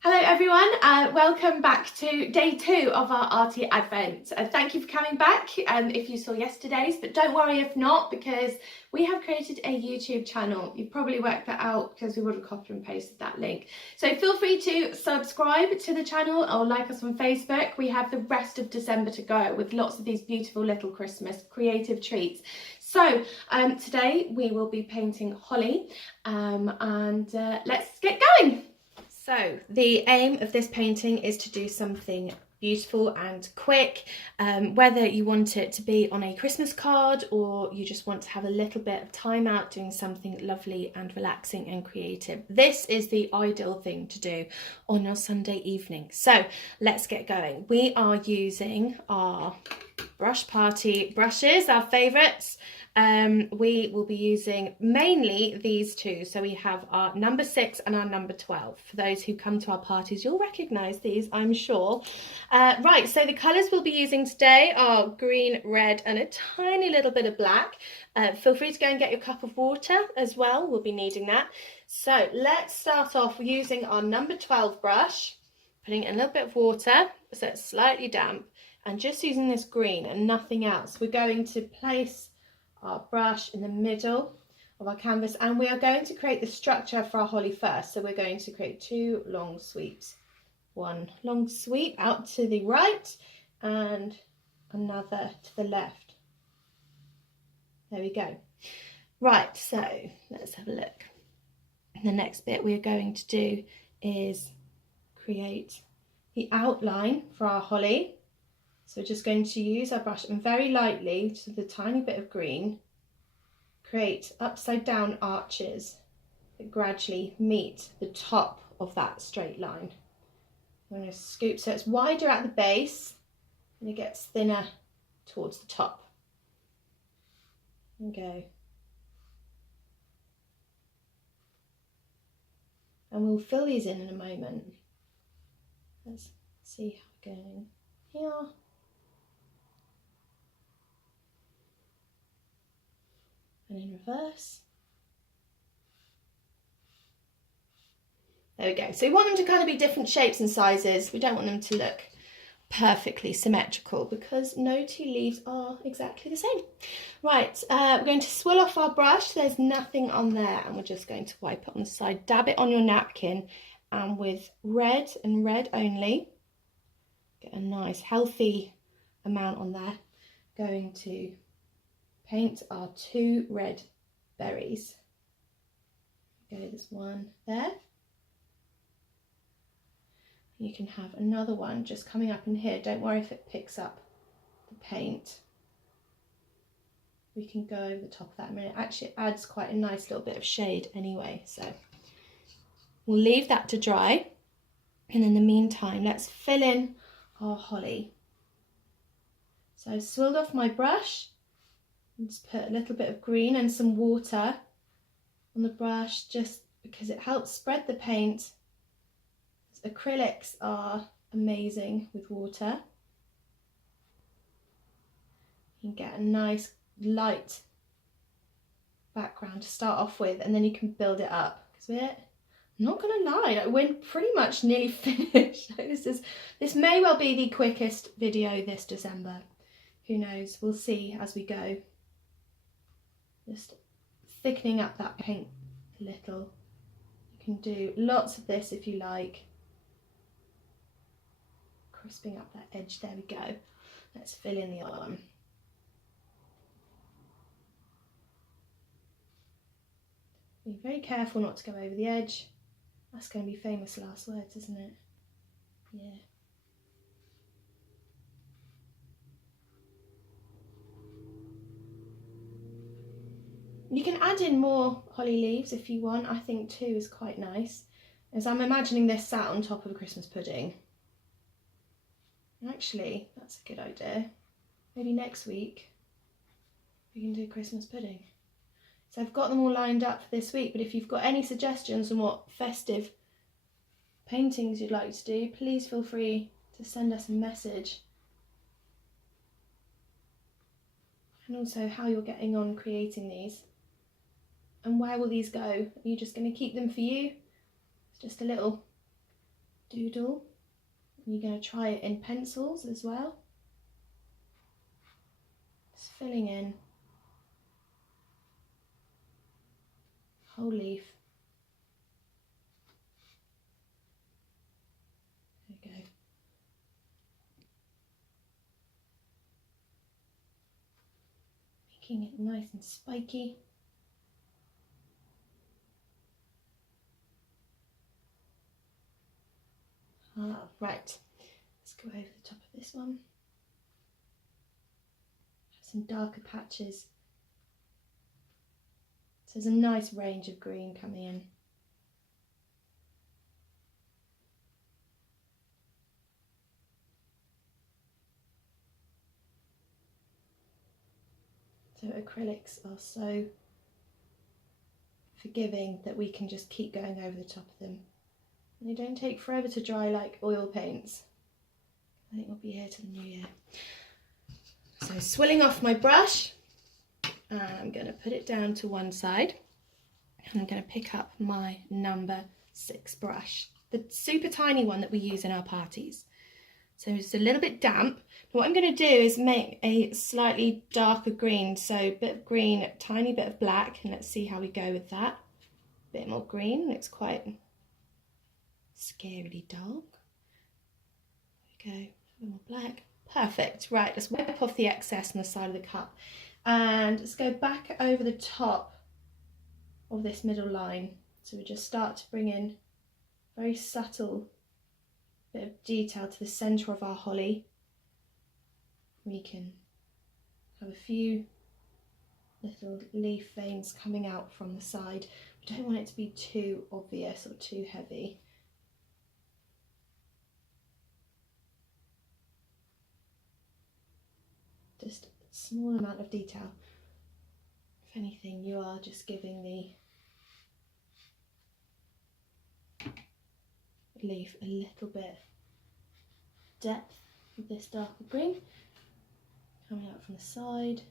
Hello everyone, welcome back to day 2 of our Arty Advent. Thank you for coming back if you saw yesterday's, but don't worry if not, because we have created a YouTube channel. You've probably worked that out because we would have copied and pasted that link. So feel free to subscribe to the channel or like us on Facebook. We have the rest of December to go with lots of these beautiful little Christmas creative treats. So today we will be painting holly and let's get going. So the aim of this painting is to do something beautiful and quick, whether you want it to be on a Christmas card or you just want to have a little bit of time out doing something lovely and relaxing and creative. This is the ideal thing to do on your Sunday evening. So let's get going. We are using our Brush Party brushes, our favourites. We will be using mainly these two. So we have our number 6 and our number 12. For those who come to our parties, you'll recognise these, I'm sure. Right, so the colours we'll be using today are green, red and a tiny little bit of black. Feel free to go and get your cup of water as well. We'll be needing that. So let's start off using our number 12 brush, putting in a little bit of water so it's slightly damp, and just using this green and nothing else. We're going to place our brush in the middle of our canvas and we are going to create the structure for our holly first. So we're going to create 2 long sweeps. One long sweep out to the right and another to the left. There we go. Right, so let's have a look. The next bit we're going to do is create the outline for our holly. So we're just going to use our brush and very lightly, just with a tiny bit of green, create upside down arches that gradually meet the top of that straight line. I'm going to scoop so it's wider at the base and it gets thinner towards the top. And go. And we'll fill these in a moment. Let's see how we're going here. And in reverse. There we go. So we want them to kind of be different shapes and sizes. We don't want them to look perfectly symmetrical because no 2 leaves are exactly the same. Right, we're going to swill off our brush. There's nothing on there and we're just going to wipe it on the side. Dab it on your napkin and with red and red only, get a nice healthy amount on there. Going to paint our 2 red berries. Okay, there's one there. You can have another one just coming up in here. Don't worry if it picks up the paint. We can go over the top of that in a minute. Actually, it adds quite a nice little bit of shade anyway. So we'll leave that to dry. And in the meantime, let's fill in our holly. So I've swilled off my brush. Just put a little bit of green and some water on the brush just because it helps spread the paint. Acrylics are amazing with water. You can get a nice light background to start off with and then you can build it up. Because we're not going to lie, we're pretty much nearly finished. This may well be the quickest video this December. Who knows? We'll see as we go. Just thickening up that paint a little. You can do lots of this if you like. Crisping up that edge, there we go. Let's fill in the other one. Be very careful not to go over the edge. That's going to be famous last words, isn't it? Yeah. You can add in more holly leaves if you want. I think 2 is quite nice, as I'm imagining this sat on top of a Christmas pudding. Actually, that's a good idea. Maybe next week we can do Christmas pudding. So I've got them all lined up for this week, but if you've got any suggestions on what festive paintings you'd like to do, please feel free to send us a message. And also how you're getting on creating these. And where will these go? Are you just going to keep them for you? It's just a little doodle. You're going to try it in pencils as well. Just filling in whole leaf. There we go. Making it nice and spiky. Right, let's go over the top of this one. Have some darker patches. So there's a nice range of green coming in. So acrylics are so forgiving that we can just keep going over the top of them. They don't take forever to dry like oil paints. I think we'll be here till the new year. So swilling off my brush, I'm going to put it down to one side. And I'm going to pick up my number 6 brush, the super tiny one that we use in our parties. So it's a little bit damp. What I'm going to do is make a slightly darker green. So a bit of green, a tiny bit of black, and let's see how we go with that. A bit more green, looks quite scarily dark. There we go, a bit more black. Perfect. Right, let's wipe off the excess on the side of the cup. And let's go back over the top of this middle line. So we just start to bring in very subtle bit of detail to the centre of our holly. We can have a few little leaf veins coming out from the side. We don't want it to be too obvious or too heavy. Just a small amount of detail. If anything, you are just giving the leaf a little bit depth with this darker green coming out from the side.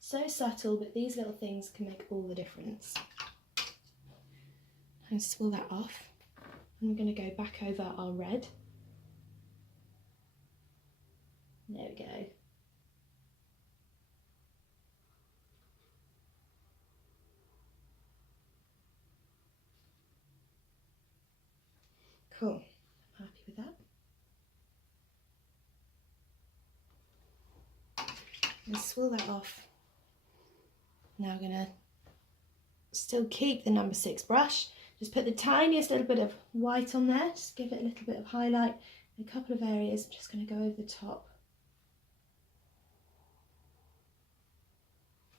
So subtle, but these little things can make all the difference. And swirl that off. And we're going to go back over our red. There we go. Cool, I'm happy with that. And swirl that off. Now I'm going to still keep the number 6 brush. Just put the tiniest little bit of white on there, just give it a little bit of highlight in a couple of areas. I'm just going to go over the top.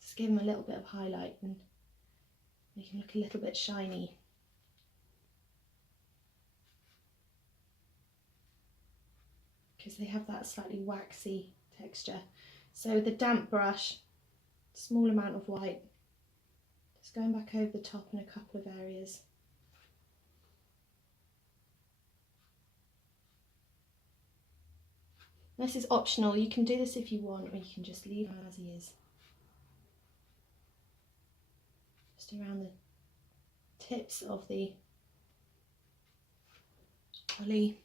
Just give them a little bit of highlight and make them look a little bit shiny. Because they have that slightly waxy texture. So the damp brush, small amount of white, just going back over the top in a couple of areas. This is optional, you can do this if you want, or you can just leave it as he is. Just around the tips of the holly.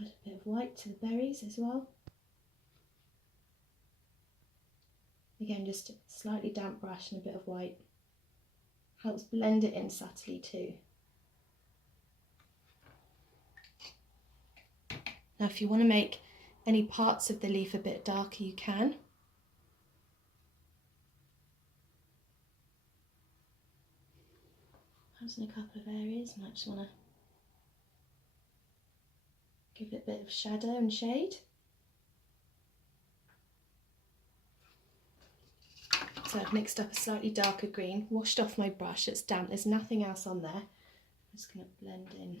Add a bit of white to the berries as well. Again, just a slightly damp brush and a bit of white. Helps blend it in subtly too. Now if you want to make any parts of the leaf a bit darker, you can. Perhaps in a couple of areas, and I just want to give it a bit of shadow and shade. So I've mixed up a slightly darker green, washed off my brush, it's damp, there's nothing else on there. I'm just going to blend in.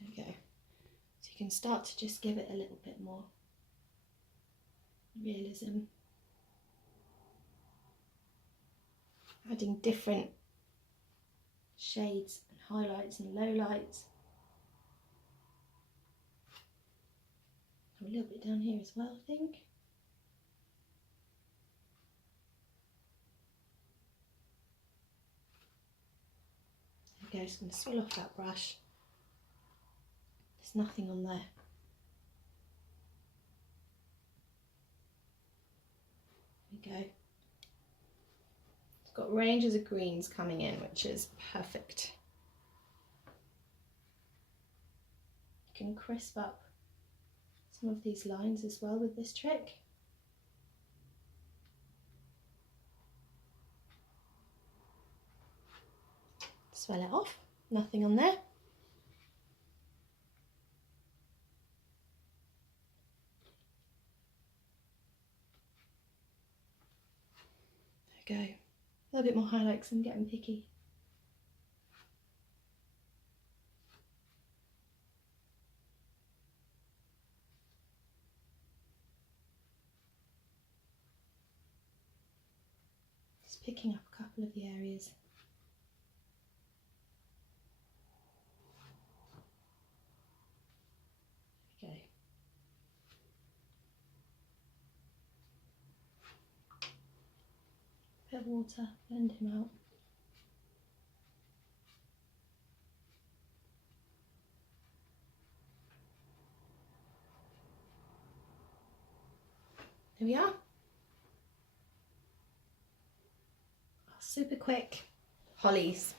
There we go. So you can start to just give it a little bit more realism. Adding different shades and highlights and lowlights. A little bit down here as well, I think. There we go, just going to swirl off that brush. There's nothing on there. There we go. It's got ranges of greens coming in, which is perfect. You can crisp up some of these lines as well with this trick. Swell it off, nothing on there. There we go. A little bit more highlight because I'm getting picky. Just picking up a couple of the areas. There we go. Bit of water, blend him out. There we are. Super quick hollies.